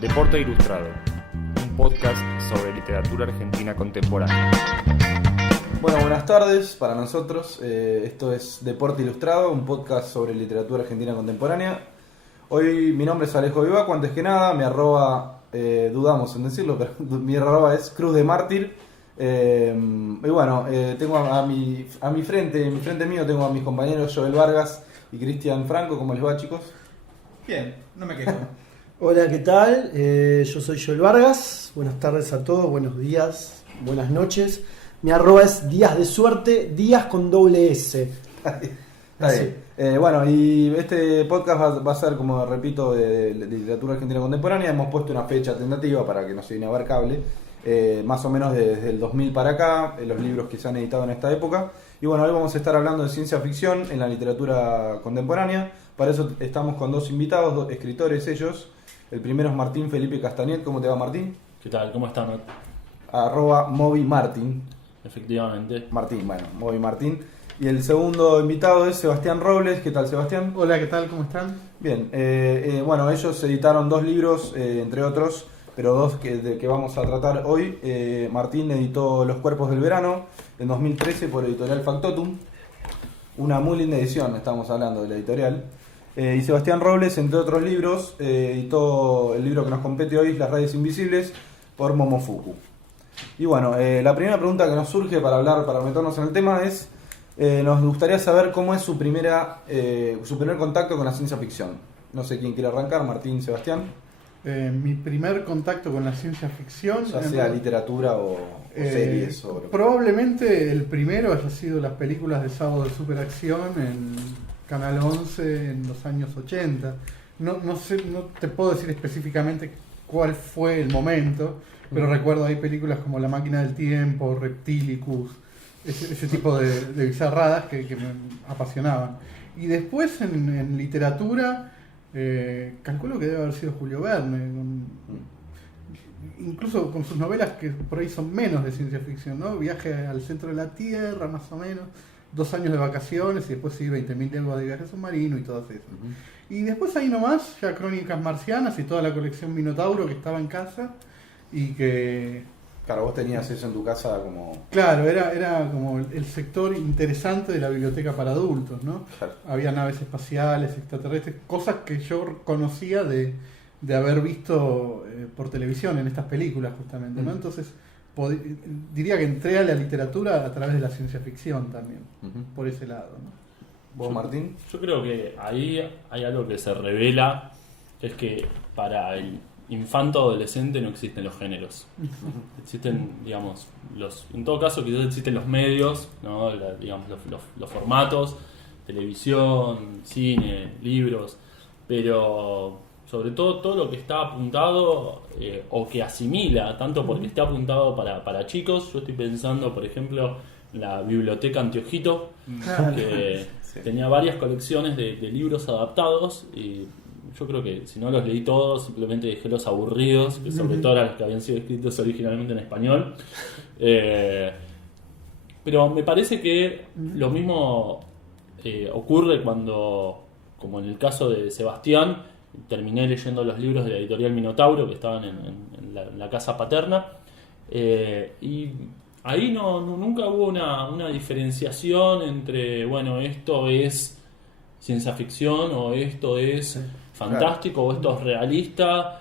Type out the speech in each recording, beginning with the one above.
Deporte Ilustrado, un podcast sobre literatura argentina contemporánea. Bueno, buenas tardes para nosotros. Esto es Deporte Ilustrado, un podcast sobre literatura argentina contemporánea. Hoy mi nombre es Alejo Vivaco, antes que nada, mi arroba, dudamos en decirlo, pero mi arroba es Cruz de Mártir. Y bueno, tengo a mi frente, en mi frente mío tengo a mis compañeros Joel Vargas y Cristian Franco. ¿Cómo les va, chicos? Bien, no me quejo. Hola, ¿qué tal? Yo soy Joel Vargas. Buenas tardes a todos, buenos días, buenas noches. Mi arroba es Días de Suerte, Días con doble S. Está bien. Bueno, y este podcast va a ser, como repito, de literatura argentina contemporánea. Hemos puesto una fecha tentativa para que no se viene abarcable. Más o menos desde el 2000 para acá, los libros que se han editado en esta época. Y bueno, hoy vamos a estar hablando de ciencia ficción en la literatura contemporánea. Para eso estamos con dos invitados, dos escritores ellos. El primero es Martín Felipe Castañet. ¿Cómo te va, Martín? ¿Qué tal? ¿Cómo están? @Moby Martín. Efectivamente. Martín, bueno, Moby Martín. Y el segundo invitado es Sebastián Robles. ¿Qué tal, Sebastián? Hola, ¿qué tal? ¿Cómo están? Bien, bueno, ellos editaron dos libros, entre otros, pero dos que vamos a tratar hoy. Martín editó Los Cuerpos del Verano en 2013 por Editorial Factotum. Una muy linda edición, estamos hablando de la editorial. Y Sebastián Robles, entre otros libros, editó el libro que nos compete hoy, Las Redes Invisibles, por Momofuku. Y bueno, la primera pregunta que nos surge para meternos en el tema es, nos gustaría saber cómo es su primer contacto con la ciencia ficción. No sé quién quiere arrancar, Martín, Sebastián. Mi primer contacto con la ciencia ficción, Ya sea literatura o series. probablemente el primero haya sido las películas de Sábado de Superacción en Canal 11 en los años 80. No sé, no te puedo decir específicamente cuál fue el momento, pero recuerdo hay películas como La Máquina del Tiempo, Reptilicus, ese tipo de bizarradas que me apasionaban. Y después en literatura, calculo que debe haber sido Julio Verne, incluso con sus novelas que por ahí son menos de ciencia ficción, ¿no? Viaje al centro de la Tierra, más o menos, 2 años de vacaciones y después sí, 20.000 leguas de viaje submarino y todo eso. Y después ahí nomás, ya Crónicas Marcianas y toda la colección Minotauro que estaba en casa y que... Claro, vos tenías eso en tu casa como... Claro, era como el sector interesante de la biblioteca para adultos, ¿no? Claro. Había naves espaciales, extraterrestres, cosas que yo conocía de haber visto por televisión en estas películas justamente, ¿no? Entonces, diría que entré a la literatura a través de la ciencia ficción también, por ese lado, ¿no? ¿Vos, Martín? Yo creo que ahí hay algo que se revela, que es que para el infanto adolescente no existen los géneros. Existen, digamos, en todo caso quizás existen los medios, ¿no? Digamos, los formatos, televisión, cine, libros, pero sobre todo lo que está apuntado o que asimila, tanto porque está apuntado para chicos. Yo estoy pensando, por ejemplo, en la Biblioteca Antiojito, que tenía varias colecciones de libros adaptados, y yo creo que si no los leí todos, simplemente dejé los aburridos, que sobre todo eran los que habían sido escritos originalmente en español. Pero me parece que lo mismo ocurre cuando, como en el caso de Sebastián, terminé leyendo los libros de la editorial Minotauro que estaban en la casa paterna, y ahí nunca hubo una diferenciación entre, bueno, esto es ciencia ficción o esto es fantástico, claro, o esto es realista.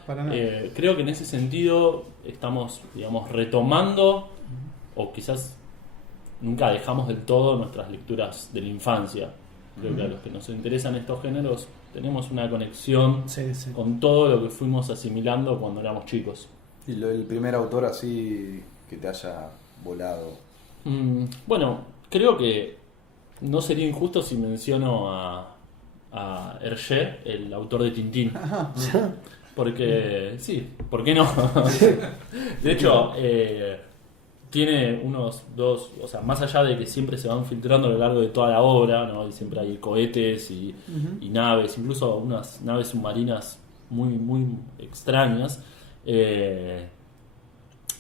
Creo que en ese sentido estamos, digamos, retomando, o quizás nunca dejamos del todo nuestras lecturas de la infancia. Creo que a los que nos interesan estos géneros tenemos una conexión con todo lo que fuimos asimilando cuando éramos chicos. ¿Y el primer autor así que te haya volado? Bueno, creo que no sería injusto si menciono a Hergé, el autor de Tintín. Porque, sí, ¿por qué no? De hecho, tiene unos dos, o sea, más allá de que siempre se van filtrando a lo largo de toda la obra, ¿no? Y siempre hay cohetes y naves, incluso unas naves submarinas muy, muy extrañas.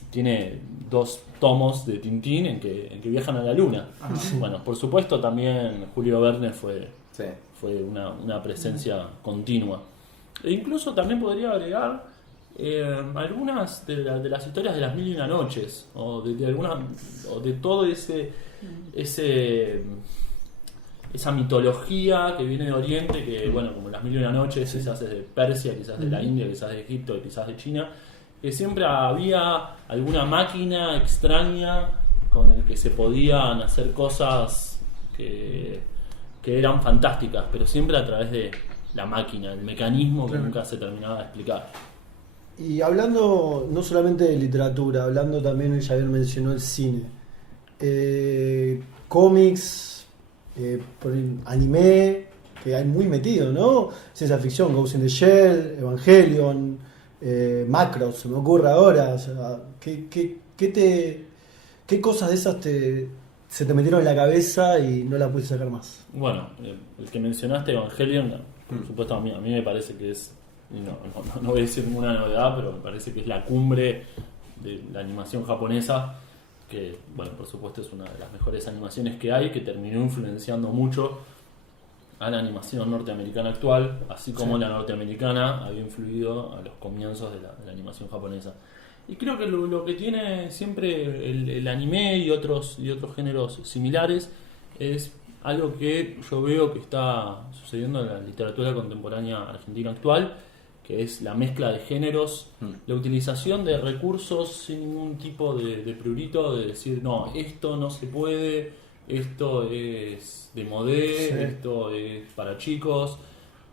Tiene 2 tomos de Tintín en que viajan a la luna. Bueno, por supuesto también Julio Verne fue una presencia continua. E incluso también podría agregar algunas de las historias de las mil y una noches, o de algunas, o de todo esa mitología que viene de Oriente, que bueno, como las mil y una noches, quizás es de Persia, quizás de la India, quizás de Egipto, quizás de China, que siempre había alguna máquina extraña con el que se podían hacer cosas que eran fantásticas, pero siempre a través de la máquina, el mecanismo que nunca se terminaba de explicar. Y hablando no solamente de literatura, hablando también, ya bien mencionó el cine, cómics, anime, que hay muy metido, ¿no? Ciencia ficción, Ghost in the Shell, Evangelion, Macross, se me ocurre ahora. O sea, ¿qué cosas de esas se te metieron en la cabeza y no la pudiste sacar más? Bueno, el que mencionaste, Evangelion, por supuesto a mí me parece que es, no voy a decir ninguna novedad, pero me parece que es la cumbre de la animación japonesa, que bueno, por supuesto es una de las mejores animaciones que hay, que terminó influenciando mucho a la animación norteamericana actual, así como la norteamericana había influido a los comienzos de la animación japonesa. Y creo que lo que tiene siempre el anime y otros géneros similares es algo que yo veo que está sucediendo en la literatura contemporánea argentina actual, que es la mezcla de géneros, la utilización de recursos sin ningún tipo de prurito, de decir, no, esto no se puede, esto es de modé, esto es para chicos.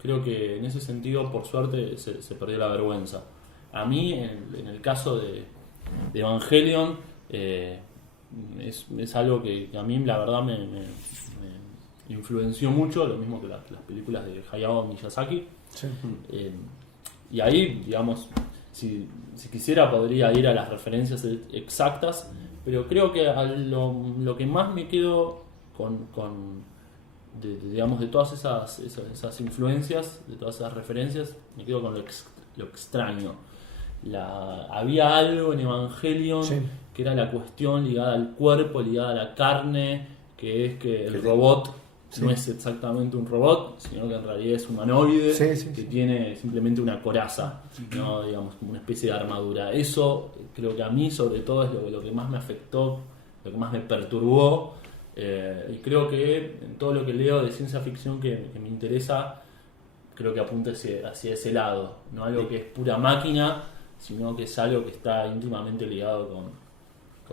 Creo que en ese sentido, por suerte, se perdió la vergüenza. A mí, en el caso de Evangelion, es algo que a mí la verdad me influenció mucho, lo mismo que las películas de Hayao Miyazaki. Sí. Y ahí, digamos, si quisiera podría ir a las referencias exactas, pero creo que lo que más me quedo digamos, de todas esas influencias, de todas esas referencias, me quedo con lo extraño. Había algo en Evangelion que era la cuestión ligada al cuerpo, ligada a la carne, que es que el robot no es exactamente un robot, sino que en realidad es un humanoide que tiene simplemente una coraza, ¿no? Digamos, como una especie de armadura. Eso creo que a mí sobre todo es lo que más me afectó, lo que más me perturbó, y creo que en todo lo que leo de ciencia ficción que me interesa, creo que apunta hacia ese lado, no algo que es pura máquina, sino que es algo que está íntimamente ligado con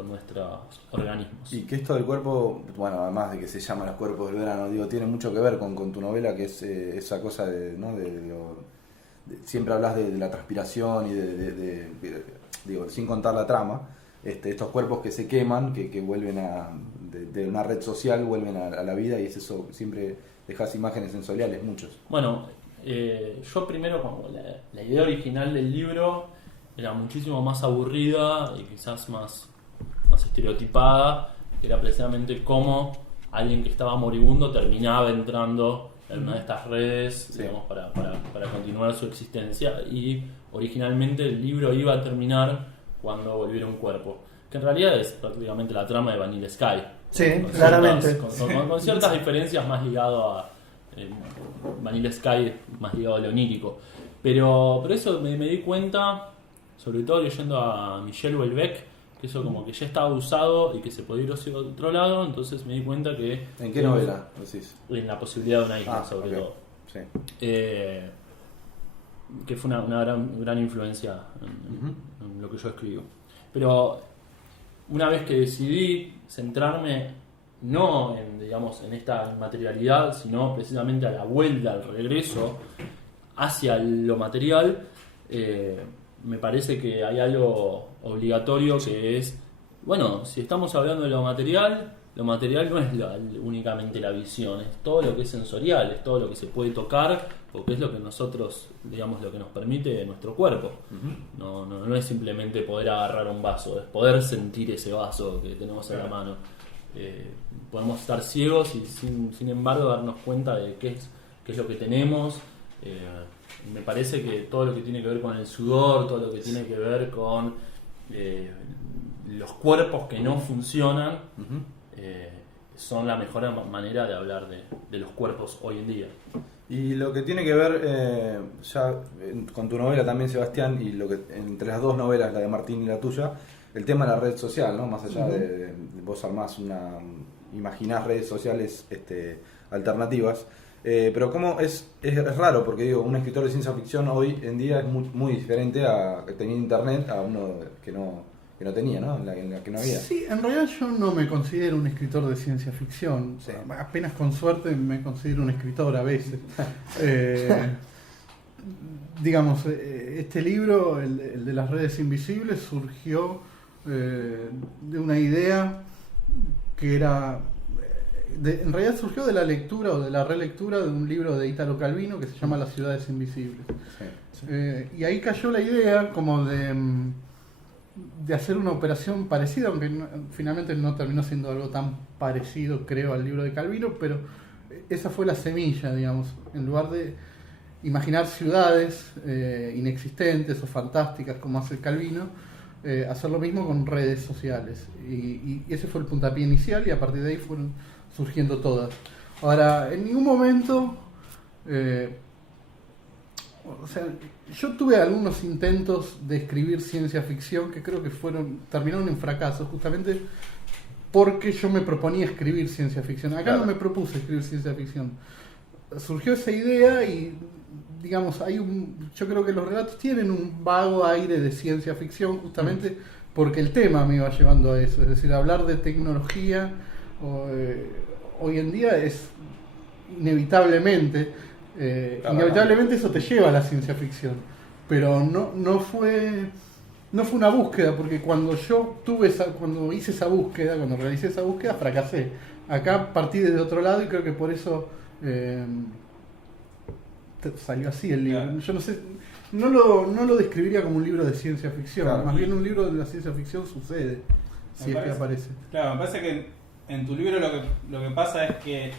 nuestros organismos. Y que esto del cuerpo, bueno, además de que se llama Los cuerpos del verano, digo, tiene mucho que ver con tu novela, que es esa cosa ¿no? Siempre hablas de la transpiración y digo, sin contar la trama, estos cuerpos que se queman, que vuelven de una red social, vuelven a la vida, y es eso, siempre dejas imágenes sensoriales, muchos. Bueno, yo primero, como la idea original del libro era muchísimo más aburrida y quizás más estereotipada, que era precisamente cómo alguien que estaba moribundo terminaba entrando en una de estas redes, digamos, para continuar su existencia, y originalmente el libro iba a terminar cuando volviera un cuerpo, que en realidad es prácticamente la trama de Vanilla Sky. Sí, claramente. Con ciertas diferencias más ligado a Vanilla Sky, más ligado a lo onírico. Pero eso me di cuenta, sobre todo leyendo a Michel Houellebecq, que eso como que ya estaba usado y que se podía ir hacia otro lado, entonces me di cuenta que... ¿En qué novela decís? En La posibilidad de una isla, sobre todo. Sí. Que fue una gran influencia en lo que yo escribo. Pero una vez que decidí centrarme no en esta inmaterialidad, sino precisamente a la vuelta, al regreso hacia lo material, me parece que hay algo obligatorio, que es, bueno, si estamos hablando de lo material no es únicamente la visión, es todo lo que es sensorial, es todo lo que se puede tocar, porque es lo que nosotros, digamos, lo que nos permite nuestro cuerpo. No es simplemente poder agarrar un vaso, es poder sentir ese vaso que tenemos en la mano. Podemos estar ciegos y sin embargo darnos cuenta de qué es lo que tenemos. Me parece que todo lo que tiene que ver con el sudor, todo lo que tiene que ver con los cuerpos que no funcionan, son la mejor manera de hablar de los cuerpos hoy en día. Y lo que tiene que ver con tu novela también, Sebastián, y lo que entre las dos novelas, la de Martín y la tuya, el tema de la red social, ¿no? Más allá de vos armás imaginás redes sociales alternativas. Pero como es raro, porque digo, un escritor de ciencia ficción hoy en día es muy diferente a que tenía internet a uno que no tenía, ¿no? En la que no había. Sí, en realidad yo no me considero un escritor de ciencia ficción. Sí. Apenas con suerte me considero un escritor a veces. Digamos, este libro, el de las redes invisibles, surgió de una idea que era... en realidad surgió de la lectura o de la relectura de un libro de Italo Calvino que se llama Las ciudades invisibles. Sí. Y ahí cayó la idea como de hacer una operación parecida, aunque finalmente no terminó siendo algo tan parecido, creo, al libro de Calvino, pero esa fue la semilla, digamos. En lugar de imaginar ciudades inexistentes o fantásticas como hace Calvino, hacer lo mismo con redes sociales. Y ese fue el puntapié inicial, y a partir de ahí fueron surgiendo todas. Ahora, en ningún momento... o sea, yo tuve algunos intentos de escribir ciencia ficción que creo que terminaron en fracaso, justamente porque yo me proponía escribir ciencia ficción. Acá no me propuse escribir ciencia ficción. Surgió esa idea y, digamos, yo creo que los relatos tienen un vago aire de ciencia ficción, justamente porque el tema me iba llevando a eso. Es decir, hablar de tecnología hoy en día es inevitablemente eso te lleva a la ciencia ficción, pero no fue una búsqueda, porque cuando cuando hice esa búsqueda, cuando realicé esa búsqueda, fracasé. Acá partí desde otro lado y creo que por eso salió así el libro. Yo no sé, no lo describiría como un libro de ciencia ficción, más bien un libro de la ciencia ficción sucede, si es que aparece. Claro, me parece que en tu libro lo que pasa es que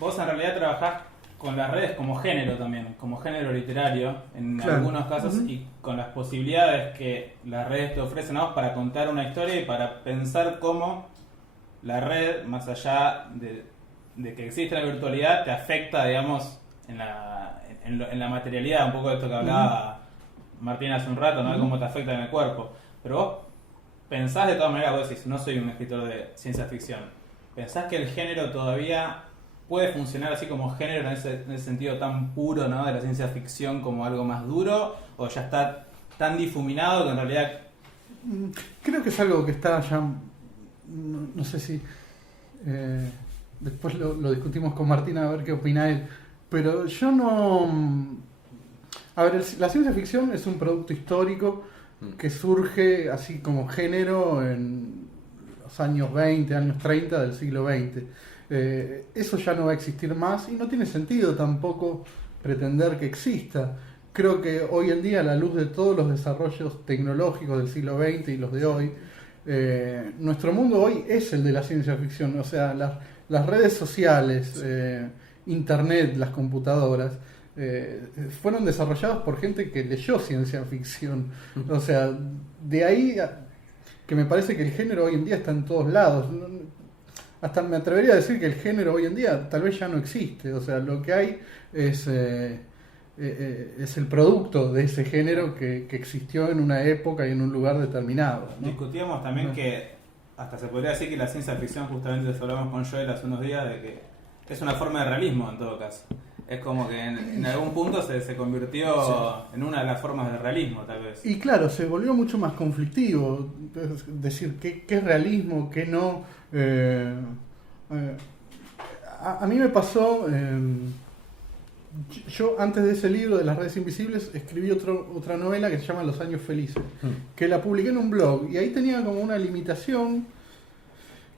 vos en realidad trabajás con las redes como género también, como género literario en algunos casos, y con las posibilidades que las redes te ofrecen a vos para contar una historia y para pensar cómo la red, más allá de que existe la virtualidad, te afecta, digamos, en la materialidad, un poco de esto que hablaba Martín hace un rato, ¿no? Cómo te afecta en el cuerpo. Pero vos pensás de todas maneras, vos decís, no soy un escritor de ciencia ficción, pensás que el género todavía puede funcionar así como género en ese sentido tan puro, ¿no? De la ciencia ficción como algo más duro, o ya está tan difuminado que en realidad... Creo que es algo que está ya, no sé si después lo discutimos con Martín a ver qué opina él, pero yo no... A ver, la ciencia ficción es un producto histórico que surge así como género en los años 20, años 30 del siglo XX. Eso ya no va a existir más y no tiene sentido tampoco pretender que exista. Creo que hoy en día, a la luz de todos los desarrollos tecnológicos del siglo XX y los de hoy, nuestro mundo hoy es el de la ciencia ficción. O sea, las redes sociales, internet, las computadoras, fueron desarrolladas por gente que leyó ciencia ficción. O sea, de ahí que me parece que el género hoy en día está en todos lados. Hasta me atrevería a decir que el género hoy en día tal vez ya no existe. O sea, lo que hay es el producto de ese género que existió en una época y en un lugar determinado, ¿no? Discutíamos también que hasta se podría decir que la ciencia ficción, justamente eso hablamos con Joel hace unos días, de que es una forma de realismo en todo caso. Es como que en algún punto se convirtió en una de las formas de realismo, tal vez. Y claro, se volvió mucho más conflictivo. Es decir, ¿qué es realismo? ¿Qué no? A mí me pasó... yo antes de ese libro de las redes invisibles escribí otra novela que se llama Los años felices, que la publiqué en un blog, y ahí tenía como una limitación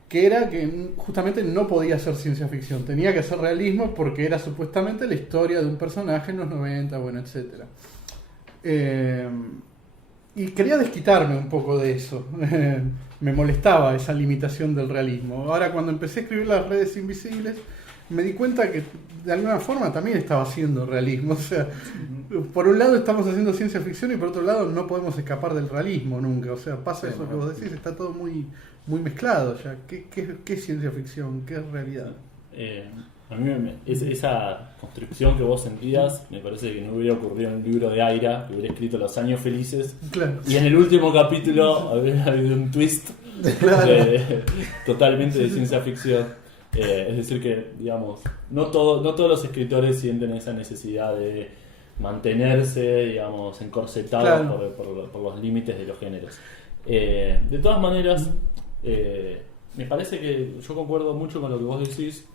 que era que justamente no podía ser ciencia ficción, tenía que ser realismo porque era supuestamente la historia de un personaje en los 90, bueno, etcétera. Y quería desquitarme un poco de eso. Me molestaba esa limitación del realismo. Ahora, cuando empecé a escribir Las redes invisibles, me di cuenta que de alguna forma también estaba haciendo realismo. O sea, por un lado estamos haciendo ciencia ficción y por otro lado no podemos escapar del realismo nunca. O sea, pasa eso que vos decís, está todo muy mezclado ya. ¿Qué es ciencia ficción? ¿Qué es realidad? A mí esa construcción que vos sentías me parece que no hubiera ocurrido en el libro de Aira, que hubiera escrito Los Años Felices, Claro. y en el último capítulo habría habido un twist totalmente de ciencia ficción. Es decir que, digamos, no todos los escritores sienten esa necesidad de mantenerse, digamos, encorsetados Claro. por los límites de los géneros. De todas maneras, me parece que yo concuerdo mucho con lo que vos decís.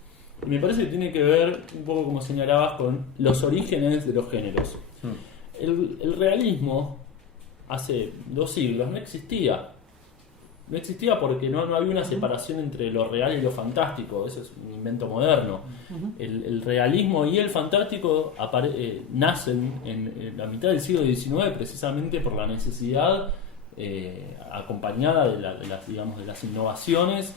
Me parece que tiene que ver, un poco como señalabas, con los orígenes de los géneros. El realismo, hace 2 siglos, no existía. No existía porque no había una separación entre lo real y lo fantástico. Eso es un invento moderno. El realismo y el fantástico nacen en la mitad del siglo XIX precisamente por la necesidad acompañada de las innovaciones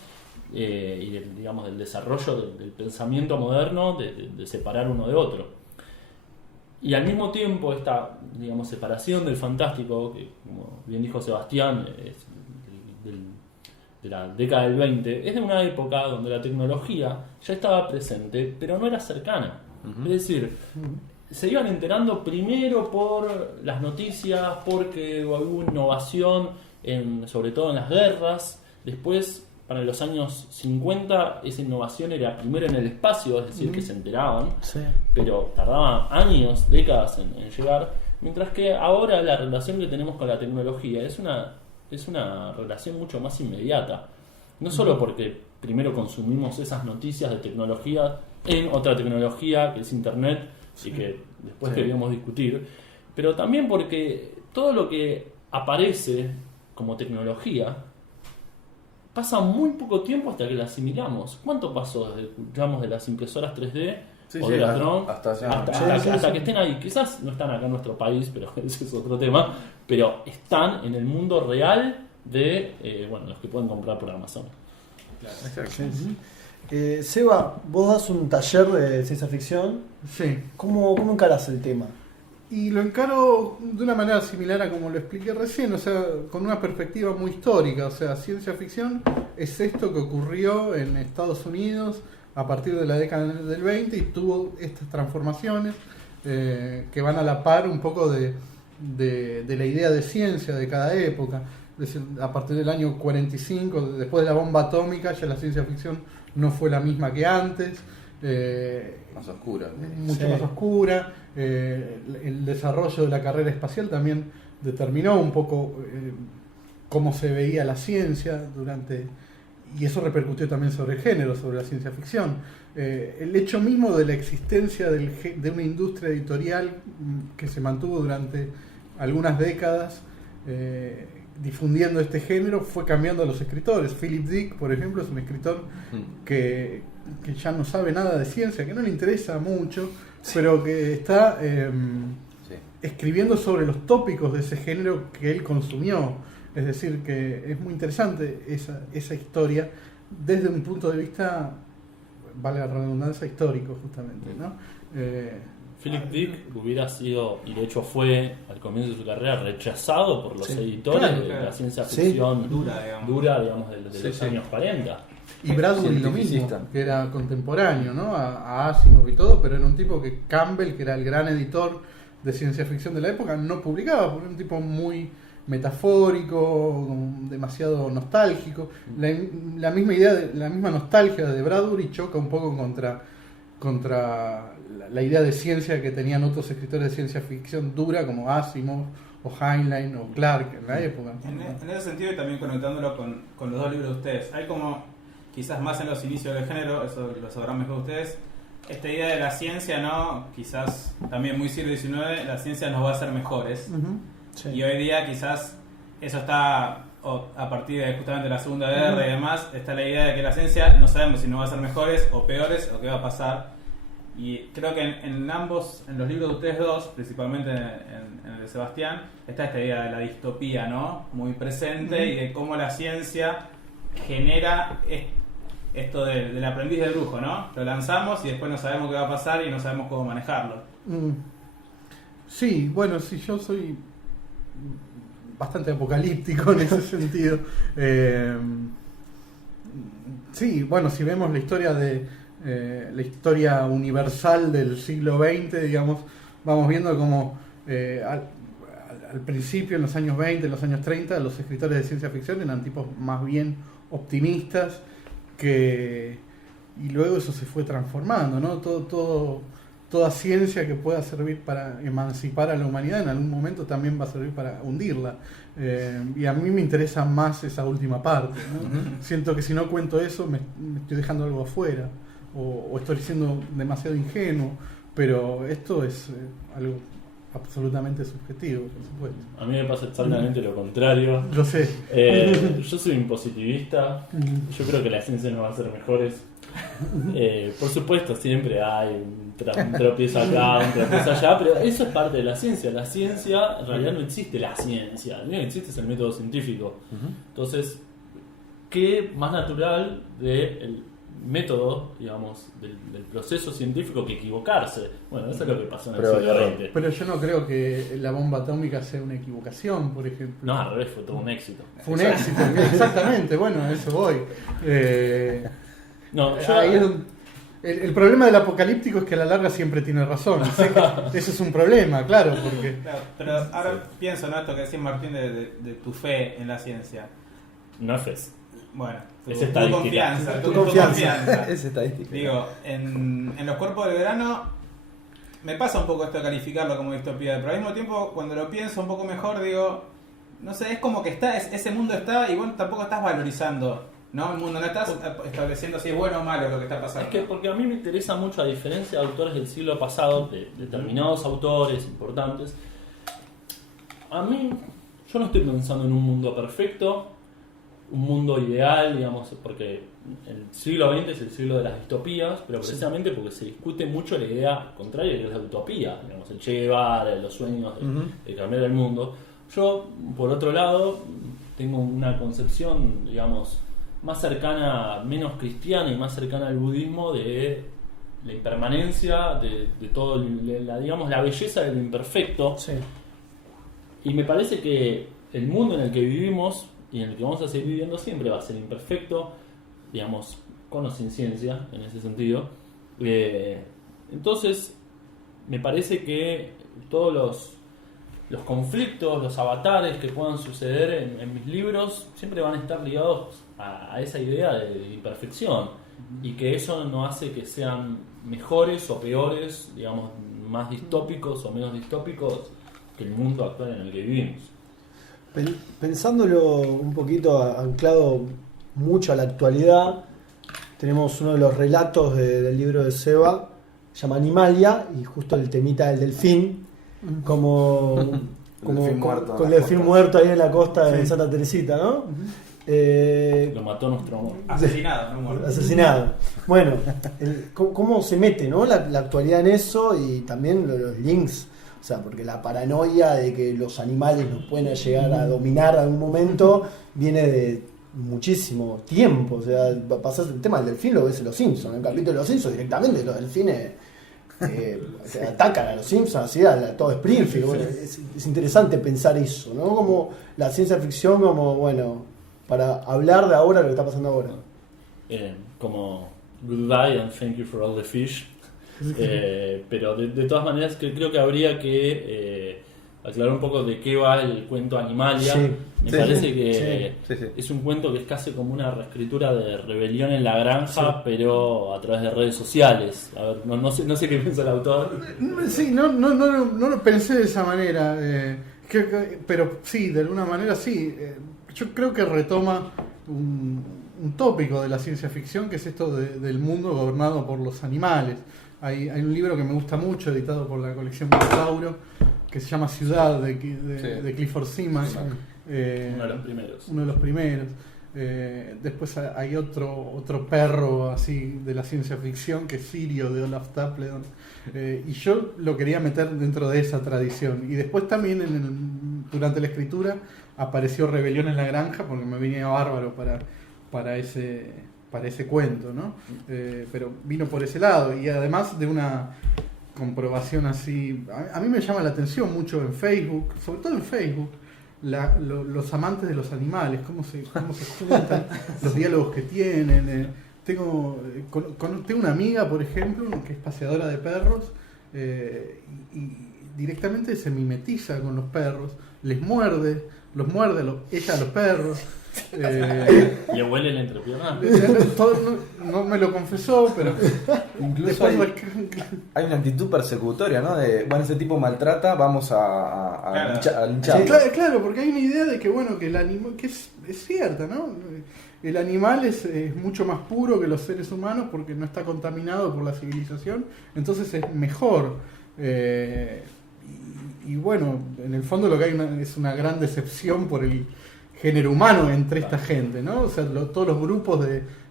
y del desarrollo del pensamiento moderno de separar uno de otro. Y al mismo tiempo esta separación del fantástico, que como bien dijo Sebastián, es de la década del 20, es de una época donde la tecnología ya estaba presente, pero no era cercana. Es decir, se iban enterando primero por las noticias, porque hubo innovación, sobre todo en las guerras. Después, para los años 50, esa innovación era primero en el espacio, es decir, que se enteraban, pero tardaba años, décadas en llegar. Mientras que ahora la relación que tenemos con la tecnología es una relación mucho más inmediata. No solo porque primero consumimos esas noticias de tecnología en otra tecnología que es Internet, y que después queríamos discutir, pero también porque todo lo que aparece como tecnología pasa muy poco tiempo hasta que la asimilamos. ¿Cuánto pasó desde de las impresoras 3D o de las drones hasta que estén ahí? Quizás no están acá en nuestro país, pero ese es otro tema, pero están en el mundo real de los que pueden comprar por Amazon. Claro. Seba, vos das un taller de ciencia ficción. Sí. ¿Cómo encarás el tema? Y lo encaro de una manera similar a como lo expliqué recién, o sea, con una perspectiva muy histórica. O sea, ciencia ficción es esto que ocurrió en Estados Unidos a partir de la década del 20 y tuvo estas transformaciones que van a la par un poco de la idea de ciencia de cada época. Es decir, a partir del año 45, después de la bomba atómica, ya la ciencia ficción no fue la misma que antes. Más oscura. Mucho más oscura. El desarrollo de la carrera espacial también determinó un poco cómo se veía la ciencia y eso repercutió también sobre el género, sobre la ciencia ficción. El hecho mismo de la existencia de una industria editorial que se mantuvo durante algunas décadas difundiendo este género fue cambiando a los escritores. Philip Dick, por ejemplo, es un escritor que ya no sabe nada de ciencia, que no le interesa mucho, pero que está escribiendo sobre los tópicos de ese género que él consumió. Es decir, que es muy interesante esa historia desde un punto de vista, vale la redundancia, histórico justamente, ¿no? Philip Dick hubiera sido, y de hecho fue al comienzo de su carrera, rechazado por los editores claro, de la ciencia ficción dura, digamos, de los años 40. Y Bradbury lo mismo, que era contemporáneo, ¿no? A Asimov y todo, pero era un tipo que Campbell, que era el gran editor de ciencia ficción de la época, no publicaba, porque era un tipo muy metafórico, demasiado nostálgico. La misma idea, la misma nostalgia de Bradbury choca un poco contra la idea de ciencia que tenían otros escritores de ciencia ficción dura como Asimov o Heinlein o Clarke en la época. En ese sentido, y también conectándolo con los dos libros de ustedes, hay como, quizás más en los inicios del género, eso lo sabrán mejor ustedes, esta idea de la ciencia, ¿no? Quizás también muy siglo XIX, la ciencia nos va a hacer mejores. Sí. Y hoy día quizás eso está, a partir de justamente la Segunda Guerra y demás, está la idea de que la ciencia no sabemos si nos va a ser mejores o peores o qué va a pasar. Y creo que en ambos, en los libros de ustedes dos, principalmente en el de Sebastián, está esta idea de la distopía, ¿no? Muy presente y de cómo la ciencia genera esto del aprendiz del brujo, ¿no? Lo lanzamos y después no sabemos qué va a pasar y no sabemos cómo manejarlo. Sí, bueno, sí, yo soy bastante apocalíptico en ese sentido. Sí, bueno, si vemos la historia de la historia universal del siglo XX, digamos, vamos viendo como al principio, en los años 20, en los años 30, los escritores de ciencia ficción eran tipos más bien optimistas, y luego eso se fue transformando, ¿no? Toda ciencia que pueda servir para emancipar a la humanidad en algún momento también va a servir para hundirla. Y a mí me interesa más esa última parte, ¿no? Siento que si no cuento eso me estoy dejando algo afuera, o estoy siendo demasiado ingenuo, pero esto es algo absolutamente subjetivo, por supuesto. A mí me pasa exactamente lo contrario. Lo sé. Yo soy un positivista. Yo creo que la ciencia nos va a hacer mejores. Por supuesto, siempre hay un tropiezo acá, un tropiezo allá, pero eso es parte de la ciencia. La ciencia, en realidad no existe la ciencia, lo único que existe es el método científico. Entonces, ¿qué más natural del método, digamos, del proceso científico que equivocarse? Bueno, eso es lo que pasó en el siglo XX. Pero yo no creo que la bomba atómica sea una equivocación, por ejemplo. No, al revés, fue todo un éxito. Fue un éxito, exactamente, bueno, a eso voy. No, yo, Ahí es el problema del apocalíptico es que a la larga siempre tiene razón. Sé que eso es un problema, claro, porque... Claro, pero ahora pienso en esto que decís, Martín, de tu fe en la ciencia. no es fe. Bueno, Es estadística. confianza. Tu Tu confianza. Es estadística. Digo, en los cuerpos del verano me pasa un poco esto de calificarlo como distopía, pero al mismo tiempo cuando lo pienso un poco mejor digo, no sé, es como que ese mundo está y vos tampoco estás valorizando, ¿no? El mundo no estás estableciendo si es bueno o malo lo que está pasando. Es que porque a mí me interesa mucho, a diferencia de autores del siglo pasado, de determinados autores importantes, a mí, yo no estoy pensando en un mundo perfecto, un mundo ideal, digamos, porque el siglo XX es el siglo de las distopías, pero precisamente porque se discute mucho la idea contraria, que es la utopía, digamos, el Che Guevara, los sueños de cambiar el mundo. Yo, por otro lado, tengo una concepción, digamos, más cercana, menos cristiana y más cercana al budismo, de la impermanencia, de todo, digamos, la belleza de lo imperfecto. Sí. Y me parece que el mundo en el que vivimos y en el que vamos a seguir viviendo siempre va a ser imperfecto, digamos, con o sin ciencia, en ese sentido. Entonces, me parece que todos los conflictos, los avatares que puedan suceder en mis libros siempre van a estar ligados a esa idea de imperfección, y que eso no hace que sean mejores o peores, digamos, más distópicos o menos distópicos que el mundo actual en el que vivimos. Pensándolo un poquito anclado mucho a la actualidad, tenemos uno de los relatos del libro de Seba, se llama Animalia, y justo el temita del delfín, como delfín muerto, con el delfín muerto ahí en la costa de Santa Teresita, ¿no? Lo mató nuestro amor. Asesinado, no muerto. Asesinado. Bueno, cómo se mete, ¿no? la actualidad en eso, y también los links. O sea, porque la paranoia de que los animales nos pueden llegar a dominar en algún momento viene de muchísimo tiempo. O sea, pasás el tema del delfín, lo ves en Los Simpsons. En el capítulo de Los Simpsons directamente los delfines atacan a los Simpsons, así a todo Springfield. Bueno, es interesante pensar eso, ¿no? Como la ciencia ficción, como, bueno, para hablar de ahora, lo que está pasando ahora. Como goodbye and thank you for all the fish. Pero de todas maneras creo que habría que aclarar un poco de qué va el cuento Animalia. Sí. Me parece que sí. es un cuento que es casi como una reescritura de Rebelión en la Granja, pero a través de redes sociales. A ver, no sé qué piensa el autor. Sí, no lo pensé de esa manera, pero sí, de alguna manera sí. Yo creo que retoma un tópico de la ciencia ficción, que es esto del mundo gobernado por los animales. Hay un libro que me gusta mucho, editado por la colección Minotauro, que se llama Ciudad, de Clifford Simmons. Uno de los primeros. Después hay otro perro así de la ciencia ficción, que es Sirio, de Olaf Stapledon. Y yo lo quería meter dentro de esa tradición. Y después también durante la escritura apareció Rebelión en la Granja, porque me venía bárbaro para ese cuento, ¿no? Pero vino por ese lado, y además de una comprobación así, a mí me llama la atención mucho en Facebook, sobre todo en Facebook, los amantes de los animales, cómo se juntan, los diálogos que tienen. tengo una amiga, por ejemplo, que es paseadora de perros, y directamente se mimetiza con los perros, les muerde, ella a los perros. Le huele la entrepierna. No me lo confesó, pero Incluso hay una actitud persecutoria, ¿no? De, bueno, ese tipo maltrata, vamos a Claro. lincharlo. Sí, claro, porque hay una idea de que bueno, que el animal, que es cierta, ¿no? El animal es mucho más puro que los seres humanos porque no está contaminado por la civilización, entonces es mejor. Y bueno, en el fondo lo que hay es una gran decepción por el género humano entre esta gente, ¿no? O sea, todos los grupos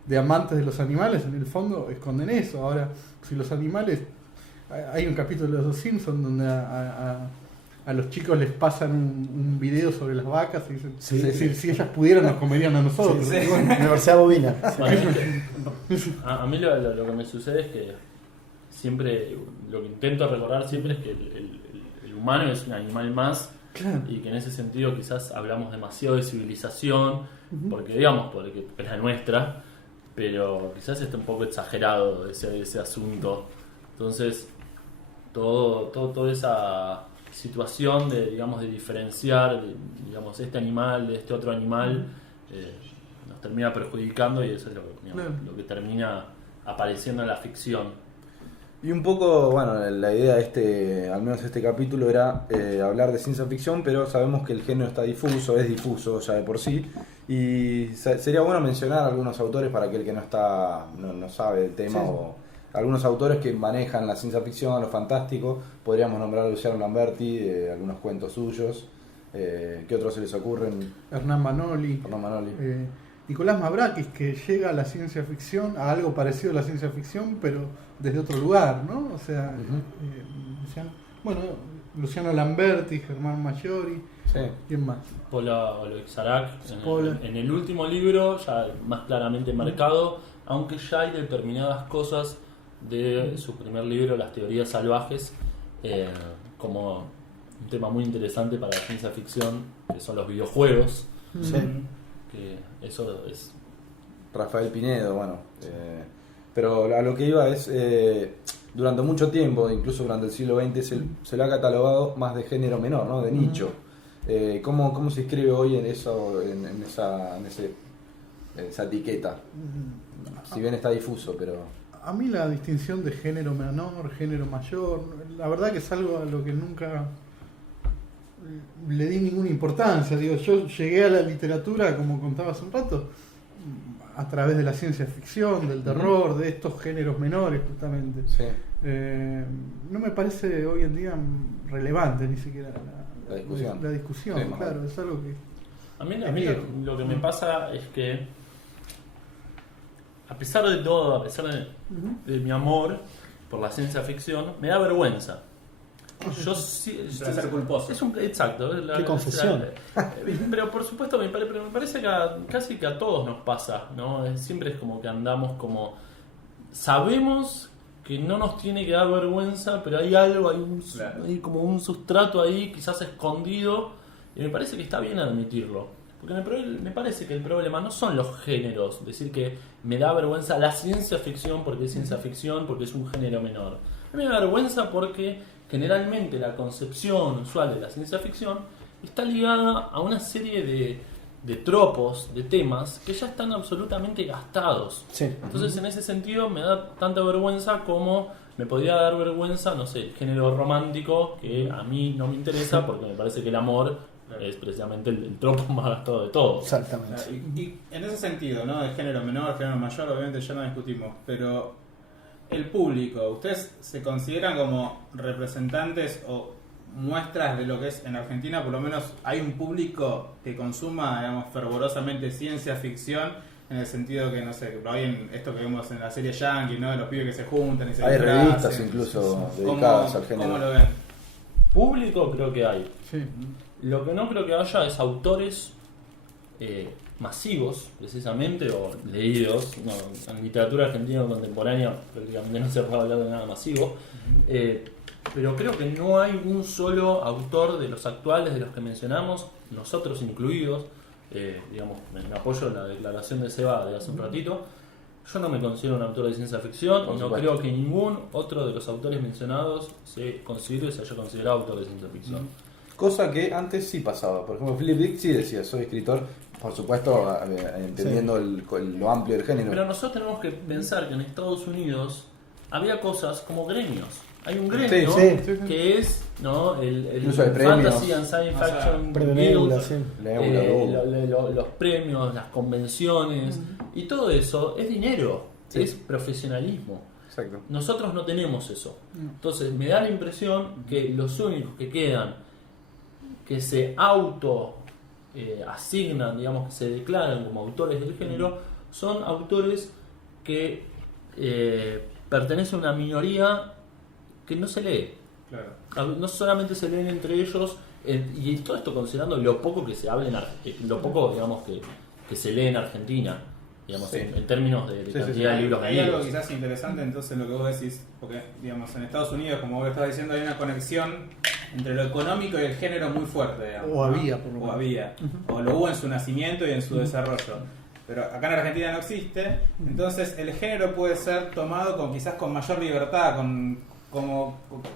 de amantes de los animales en el fondo esconden eso. Ahora, si los animales... Hay un capítulo de Los Simpsons donde a los chicos les pasan un video sobre las vacas y dicen, si ellas pudieran nos comerían a nosotros. Sí, sí. Y bueno, Universidad Bovina. Bueno, a mí lo que me sucede es que siempre, lo que intento recordar siempre es que el humano es un animal más. claro. Y que en ese sentido quizás hablamos demasiado de civilización, porque es la nuestra, pero quizás está un poco exagerado ese asunto. Entonces, toda esa situación de diferenciar, digamos, este animal de este otro animal, nos termina perjudicando y eso es lo que termina apareciendo en la ficción. Y un poco, bueno, la idea de al menos este capítulo era hablar de ciencia ficción, pero sabemos que el género es difuso ya de por sí. Y sería bueno mencionar algunos autores para aquel que no sabe el tema, o algunos autores que manejan la ciencia ficción, lo fantástico. Podríamos nombrar a Luciano Lamberti, algunos cuentos suyos. ¿Qué otros se les ocurren? Hernán Manoli. Nicolás Mavrakis, que llega a la ciencia ficción, a algo parecido a la ciencia ficción, pero desde otro lugar, ¿no? O sea, Luciano Lamberti, Germán Maggiori, ¿quién más? Pola Oloixarac, en el último libro, ya más claramente marcado, aunque ya hay determinadas cosas de su primer libro, Las teorías salvajes, como un tema muy interesante para la ciencia ficción, que son los videojuegos. Que eso es Rafael Pinedo, bueno. Pero a lo que iba es, durante mucho tiempo, incluso durante el siglo XX, se lo ha catalogado más de género menor, ¿no? De nicho. ¿Cómo se inscribe hoy en eso, en esa etiqueta? Si bien está difuso, pero... A mí la distinción de género menor, género mayor, la verdad que es algo a lo que nunca le di ninguna importancia. Digo, yo llegué a la literatura, como contaba hace un rato, a través de la ciencia ficción, del terror, de estos géneros menores justamente. Sí. No me parece hoy en día relevante ni siquiera La discusión. La discusión, Sí, claro, es algo que... A mí lo que me pasa es que, a pesar de todo, a pesar de mi amor por la ciencia ficción, me da vergüenza. Yo sí, Es un placer culposo. Exacto. Qué confesión. Pero por supuesto, me parece que casi que a todos nos pasa, ¿no? Siempre es como que andamos como... Sabemos que no nos tiene que dar vergüenza, pero hay algo, hay como un sustrato ahí, quizás escondido, y me parece que está bien admitirlo. Porque me parece que el problema no son los géneros, decir que me da vergüenza la ciencia ficción porque es ciencia ficción, porque es un género menor. A mí me da vergüenza porque generalmente la concepción usual de la ciencia ficción está ligada a una serie de tropos, de temas que ya están absolutamente gastados. Sí. Entonces en ese sentido me da tanta vergüenza como me podría dar vergüenza, no sé, el género romántico, que a mí no me interesa porque me parece que el amor es precisamente el tropo más gastado de todos. Exactamente. Y en ese sentido, ¿no? De género menor, género mayor, obviamente ya no discutimos, pero el público, ¿ustedes se consideran como representantes o muestras de lo que es en Argentina? Por lo menos hay un público que consuma, digamos, fervorosamente ciencia ficción, en el sentido que, no sé, que hay en esto que vemos en la serie Yankee, ¿no? De los pibes que se juntan y se Hay disfrazan. revistas incluso dedicadas al género. ¿Cómo lo ven? Público creo que hay. Sí. Lo que no creo que haya es autores masivos, precisamente, o leídos. No, en literatura argentina contemporánea prácticamente no se puede hablar de nada masivo. Pero creo que no hay un solo autor de los actuales, de los que mencionamos, nosotros incluidos, digamos, me apoyo en la declaración de Seba de hace un ratito. Yo no me considero un autor de ciencia ficción Por y no supuesto. creo que ningún otro de los autores mencionados se considere y se haya considerado autor de ciencia ficción. Cosa que antes sí pasaba. Por ejemplo, Philip Dick sí decía, soy escritor, por supuesto, entendiendo lo amplio del género. Pero nosotros tenemos que pensar que en Estados Unidos había cosas como gremios. Hay un gremio Sí, sí. que es, ¿no? el Incluso de premios. Fantasy and Science Fiction Premio Guild, Nebula, sí. los premios, las convenciones y todo eso es dinero, Sí. es profesionalismo. Exacto. Nosotros no tenemos eso. Entonces me da la impresión que los únicos que quedan, que se asignan, digamos, que se declaran como autores del género, son autores que pertenecen a una minoría que no se lee. Claro. No solamente se leen entre ellos, y todo esto considerando lo poco que se habla lo poco, digamos, que se lee en Argentina, digamos, Sí. en términos de Sí, cantidad sí, sí. de libros Hay algo vendidos. quizás interesante entonces lo que vos decís, porque digamos en Estados Unidos, como vos lo estás diciendo, hay una conexión entre lo económico y el género muy fuerte, digamos, O ¿no? había, por lo menos. O había, o lo hubo en su nacimiento y en su desarrollo. Pero acá en Argentina no existe, entonces el género puede ser tomado quizás con mayor libertad,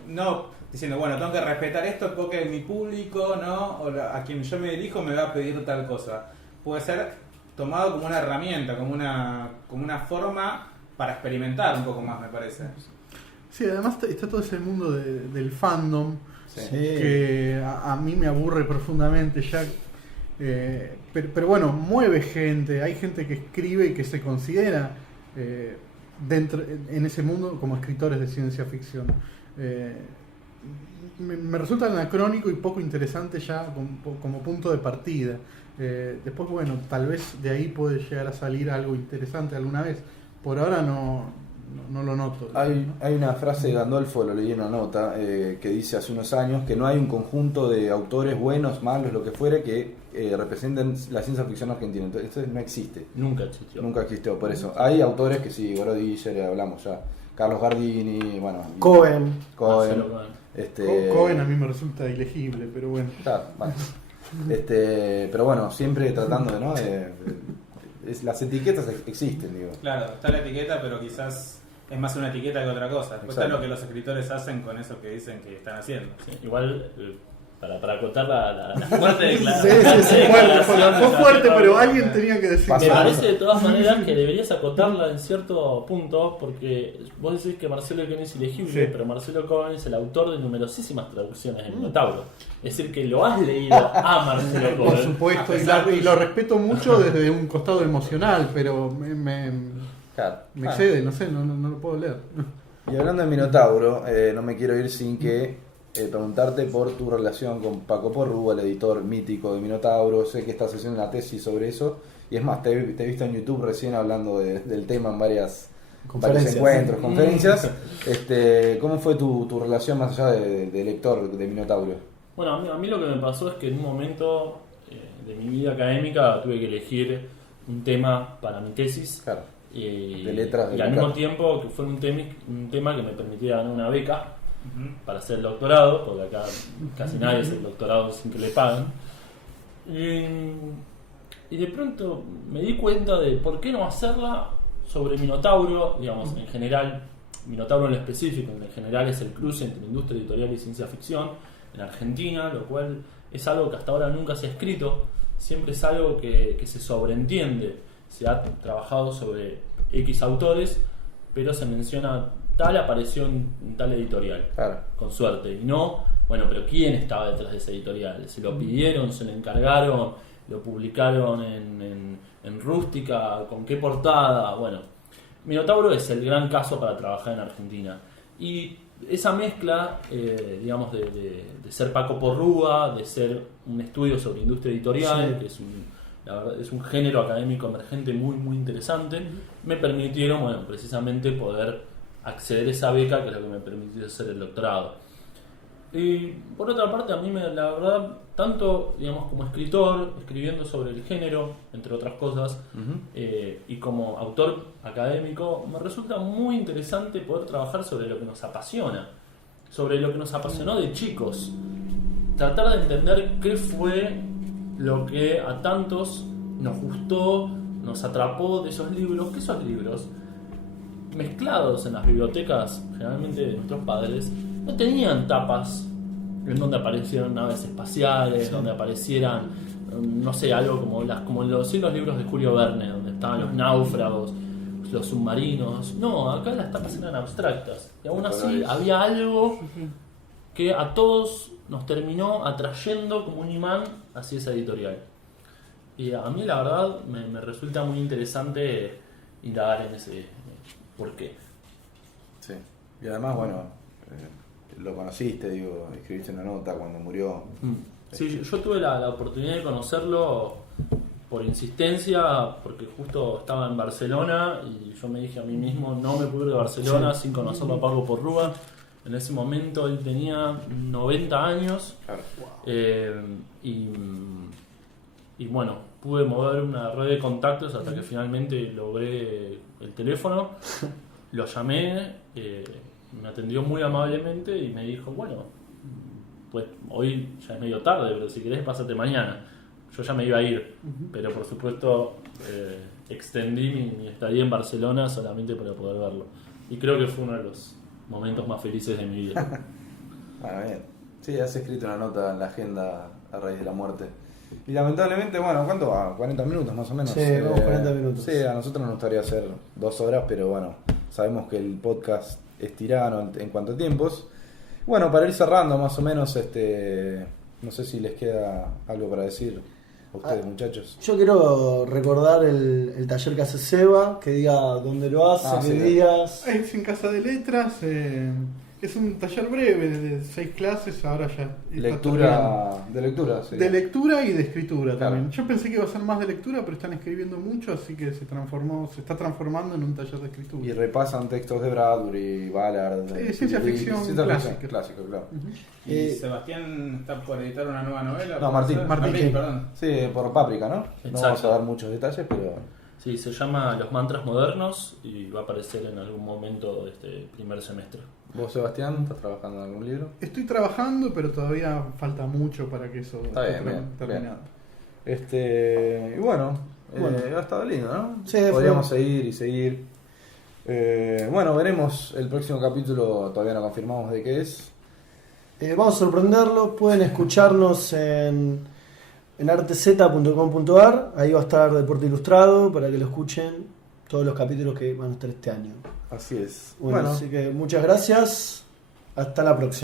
no diciendo, bueno, tengo que respetar esto porque mi público, ¿no? O a quien yo me dirijo me va a pedir tal cosa. Puede ser tomado como una herramienta, como una forma para experimentar un poco más, me parece. Sí, además está todo ese mundo del fandom Sí. que a mí me aburre profundamente ya. Pero bueno, mueve gente, hay gente que escribe y que se considera dentro en ese mundo como escritores de ciencia ficción. Me resulta anacrónico y poco interesante ya como punto de partida. Después, bueno, tal vez de ahí puede llegar a salir algo interesante alguna vez. Por ahora no lo noto. Hay una frase de Gandolfo, lo leí en una nota, que dice hace unos años que no hay un conjunto de autores buenos, malos, lo que fuere, que representen la ciencia ficción argentina. Entonces no existe. Nunca existió. Nunca existió, por eso. Hay autores que sí, Brody Diller, hablamos ya. Carlos Gardini, bueno. Cohen. Marcelo Cohen. Cohen a mí me resulta ilegible, pero bueno. Claro, bueno. Pero bueno, siempre tratando de, ¿no? Las etiquetas existen, digo. Claro, está la etiqueta, pero quizás es más una etiqueta que otra cosa. Después está Exacto. lo que los escritores hacen con eso que dicen que están haciendo. Sí, igual, para acotar la fuerte Fue fuerte, pero alguien tenía que decir. Me Pasando. parece de todas maneras que deberías acotarla en cierto punto, porque vos decís que Marcelo Cohen es ilegible, Sí. pero Marcelo Cohen es el autor de numerosísimas traducciones de Minotauro. Es decir, que lo has leído a Marcelo Por Cohen. supuesto, A pesar y lo respeto mucho desde un costado emocional, pero me Claro. excede, no sé, no lo puedo leer. Y hablando de Minotauro, no me quiero ir sin que preguntarte por tu relación con Paco Porrúa, el editor mítico de Minotauro. Sé que estás haciendo una tesis sobre eso, y es más, te he visto en YouTube recién hablando del tema en varios encuentros, conferencias. ¿Cómo fue tu relación más allá de lector de Minotauro? Bueno, a mí lo que me pasó es que en un momento de mi vida académica tuve que elegir un tema para mi tesis. Claro. Y, De letras, de y al letras. mismo tiempo que fue un tema que me permitía ganar una beca para hacer el doctorado, porque acá casi nadie hace el doctorado sin que le paguen. Y de pronto me di cuenta de por qué no hacerla sobre Minotauro, digamos, en general, Minotauro en lo específico, en general es el cruce entre industria editorial y ciencia ficción en Argentina, lo cual es algo que hasta ahora nunca se ha escrito, siempre es algo que se sobreentiende, se ha trabajado sobre X autores, pero se menciona tal apareció en tal editorial, Claro. con suerte, y no, bueno, pero ¿quién estaba detrás de esa editorial? ¿Se lo pidieron, se lo encargaron, lo publicaron en Rústica, con qué portada? Bueno, Minotauro es el gran caso para trabajar en Argentina, y esa mezcla, digamos, de ser Paco Porrúa, de ser un estudio sobre industria editorial, Sí. que la verdad, es un género académico emergente muy, muy interesante, me permitieron, bueno, precisamente poder acceder a esa beca, que es lo que me permitió hacer el doctorado. Y por otra parte, a mí, la verdad, tanto, digamos, como escritor, escribiendo sobre el género, entre otras cosas, y como autor académico, me resulta muy interesante poder trabajar sobre lo que nos apasiona, sobre lo que nos apasionó de chicos, tratar de entender qué fue lo que a tantos nos gustó, nos atrapó de esos libros, que esos libros mezclados en las bibliotecas, generalmente de nuestros padres, no tenían tapas en donde aparecieran naves espaciales, donde aparecieran, no sé, algo como los libros de Julio Verne, donde estaban los náufragos, los submarinos. No, acá las tapas eran abstractas. Y aún así había algo que a todos nos terminó atrayendo como un imán hacia esa editorial. Y a mí la verdad me resulta muy interesante indagar en ese por qué. Sí. Y además, bueno, lo conociste, digo, escribiste una nota cuando murió. Sí, yo tuve la oportunidad de conocerlo por insistencia, porque justo estaba en Barcelona y yo me dije a mí mismo, no me puedo ir de Barcelona sin conocerlo a Pablo Porrúa. En ese momento él tenía 90 años. Y bueno, pude mover una red de contactos hasta que finalmente logré el teléfono. Lo llamé, me atendió muy amablemente y me dijo, bueno, pues hoy ya es medio tarde, pero si querés pásate mañana. Yo ya me iba a ir, pero por supuesto extendí mi estadía en Barcelona solamente para poder verlo. Y creo que fue uno de los momentos más felices de mi vida. Bueno, bien. Sí, has escrito una nota en la agenda a raíz de la muerte. Y lamentablemente, bueno, ¿cuánto va? 40 minutos más o menos. Sí, vamos 40 minutos. Sí, a nosotros nos gustaría hacer 2 horas, pero bueno, sabemos que el podcast es tirano en cuanto a tiempos. Bueno, para ir cerrando más o menos, no sé si les queda algo para decir a ustedes, muchachos. Yo quiero recordar el taller que hace Seba, que diga dónde lo hace, qué días. Es en Casa de Letras, es un taller breve de 6 clases, ahora ya está terminando. De lectura, sí. De lectura y de escritura Claro. también. Yo pensé que iba a ser más de lectura, pero están escribiendo mucho, así que se está transformando en un taller de escritura. Y repasan textos de Bradbury, Ballard. Ciencia ficción clásica. Clásico, claro. ¿Y Sebastián está por editar una nueva novela? No, Martín. Martín. Perdón. Sí, por Páprica, ¿no? No Exacto. vamos a dar muchos detalles, pero... Sí, se llama Los Mantras Modernos y va a aparecer en algún momento de este primer semestre. ¿Vos, Sebastián, estás trabajando en algún libro? Estoy trabajando, pero todavía falta mucho para que eso Está bien, esté bien, terminado. Y bueno, ha estado lindo, ¿no? Sí, Podríamos seguir y seguir. Bueno, veremos el próximo capítulo, todavía no confirmamos de qué es. Vamos a sorprenderlos, pueden escucharnos en artz.com.ar, ahí va a estar Deporte Ilustrado para que lo escuchen todos los capítulos que van a estar este año. Así es. Bueno, así que muchas gracias, hasta la próxima.